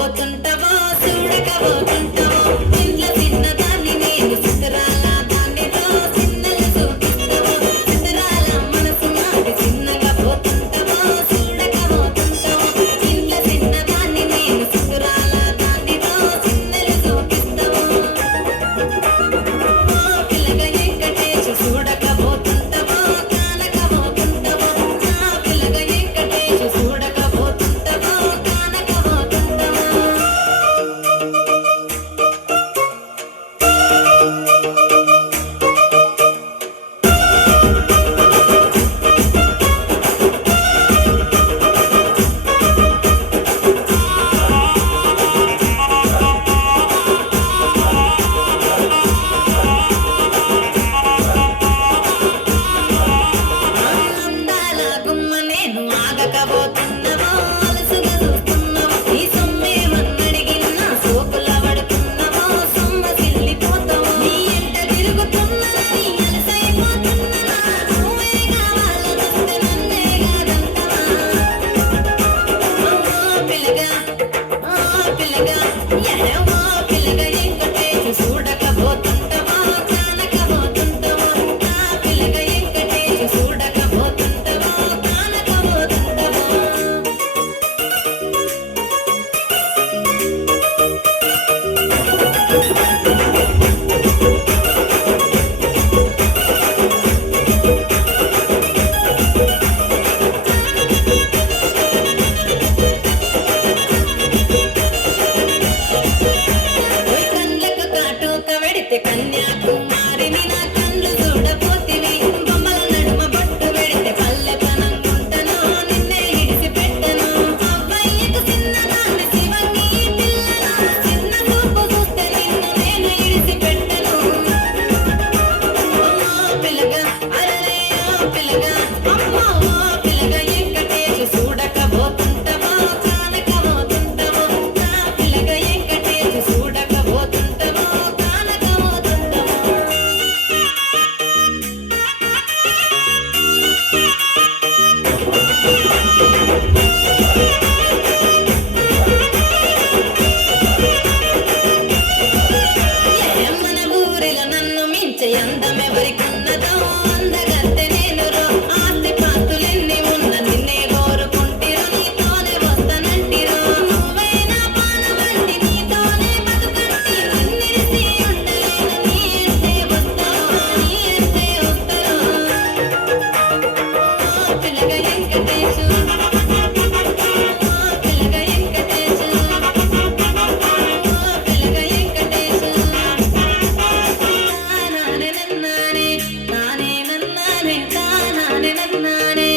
పోతుంటవో చూడకపోతుంటవో ఇంట్లో చిన్నదాన్ని నేను చిత్రాల దానితో చిన్నలు చూపిస్తవో చిత్రాల మనసు నాటి చిన్నగా పోతుంటవో చూడకపోతుంటవో ఇంట్లో చిన్నదాన్ని నేను చిత్రాల దానితో చిన్నలు చూపిస్తవో పిల్లగా ఎంకటేసి చూడకపోతుంటవో కానకపోతుంటవో నా పిల్లగా ఎంకటేసి చూడకపోతుంటవో కానకపోతుంటవో అందాల గుమ్మ నేను ఆగకపోతున్నవో అలసుగా చూస్తున్నవో నీ సొమ్మేమన్నడిగినా సోకుల పడుతున్నవో సొమ్మ సిల్లిపోతావో నీ ఎంట తిరుగుతున్నదని అలసైపోతున్ననా నువ్వే కావాలనొస్తే నన్నే కాదంటవా పిల్లగా పిల్లగా ఎడవో పిల్లగా ఎంకటేసి చూడకపోతుంటవో కానకపోతుంటవో నా పిల్లగా ఎంకటేసి చూడకపోతుంటవో కానకపోతుంటవో కళ్ళకు కాటుక వెడితే కన్యాకుమారిని నా కళ్ళు చూడపోతివి బొమ్మల నడుమ బొట్టు వెడితే పల్లెతనంగుంటను నిన్నే ఇడిసి పెట్టను అవ్వయ్యకు చిన్నదాన్ని శివంగి పిల్లనా చిన్న చూపు చూస్తే నిన్ను నేను ఇడిసి పెట్టను పిల్లగా అరే పిల్లగా అమ్మో పిల్లగా ఎంకటేసి చూడకపోతుంటవో కానకపోతుంటవో నా పిల్లగా ఎంకటేసి చూడకపోతుంటవో కానకపోతుంటవో మన ఊరిలో నన్ను మించే అందమెవరికున్నదో అందగత్తె నేను రో ఆస్తి పాస్తులెన్ని ఉన్న నిన్నే కోరుకుంటిరో నీతోనే వస్తానంటిరో నువ్వే నా పానమంటి నీతోనే బతుకంటి నిన్నిడిసి ఉండలేను నీ అంటే వస్తాను నీ అంటే వస్తాను పిల్లగా ఎంకటేశు పిల్లగా ఎంకటేశు పిల్లగా ఎంకటేశు నానే నన్నానే నానే నన్నానే నానే నన్నానే